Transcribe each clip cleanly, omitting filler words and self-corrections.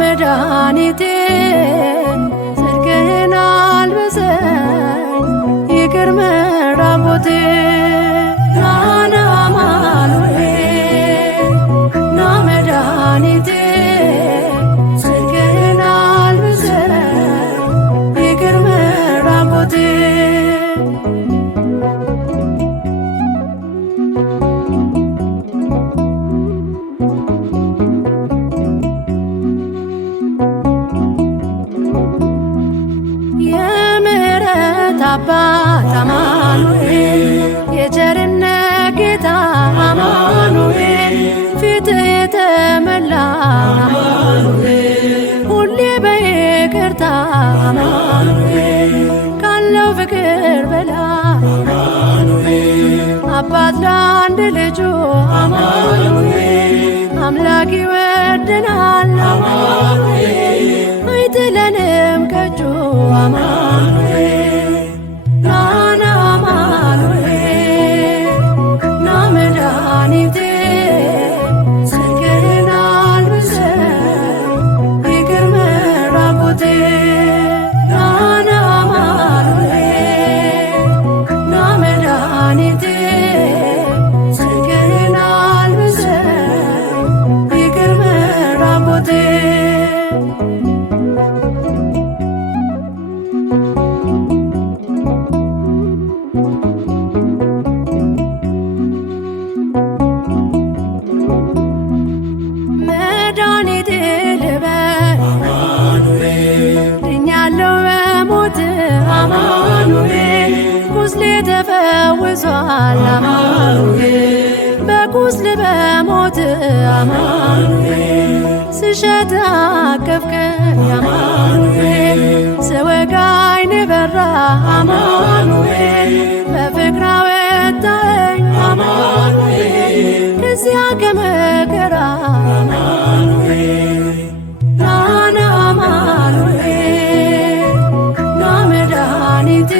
መድኃኒቴ ጽድቅህን አልብሰኝ ይቅር መራቆቴ ና አማኑኤል ና መድኃኒቴ ጽድቅህን አልብሰኝ ይቅር መራቆቴ አባት አማኑኤል የቸርነት ጌታ አማኑኤል ፊትህ የተመላ አማኑኤል ሁሌ በይቅርታ አማኑኤል ካለው ፍቅር በላይ አማኑኤል አባት ለአንድ ልጁ አማኑኤል አምላክ ይወደናል አማኑኤል አይጥለንም ከእጁ አማኑኤል ቁስሌ ተፈውሷል አማኑኤል በቁስል በሞት አማኑኤል ስሸት አቀፍከኝ አማኑኤል ስወጋኝ በራ አማኑኤል በፍቅር አወጣኸኝ አማኑኤል ከዚያ ከመከራ አማኑኤል ና አማኑኤል ና መድኃኒቴ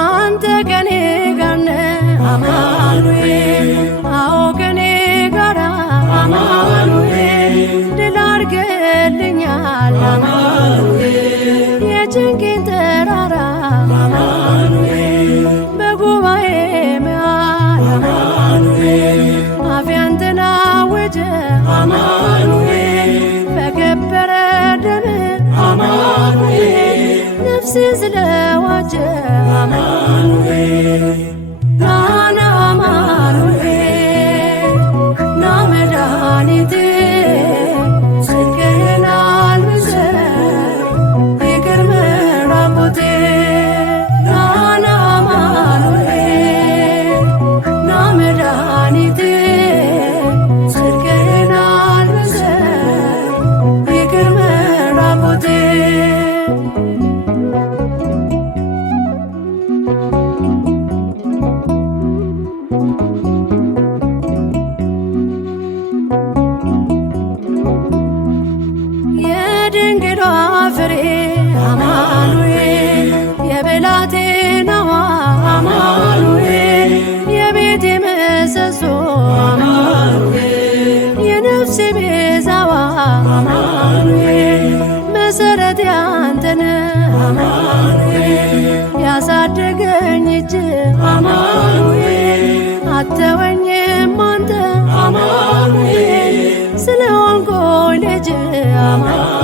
አንተ ከኔ ጋር ነህ አማኑኤል አዎ ከኔ ጋር አማኑኤል ድል አድርገህልኛል አማኑኤል የጭንቄን ተራራ አማኑኤል በጉባኤ መሃል አማኑኤል አፌ አንተን አወጀ አማኑኤል በከበረ ደምህ አማኑኤል ነፍሴ ስለዋጀ አማኑኤል ና አማኑኤል ና መድኃኒቴ ጽድቅህን አልብሰኝ ይቅር መራቆቴ ና አማኑኤል ና መድኃኒቴ ጽድቅህን አልብሰኝ ይቅር መራቆቴ የድንግሏ ፍሬ አማኑኤል የብላቴናዋ አማኑኤል የቤቴ ምሰሶ አማላጅ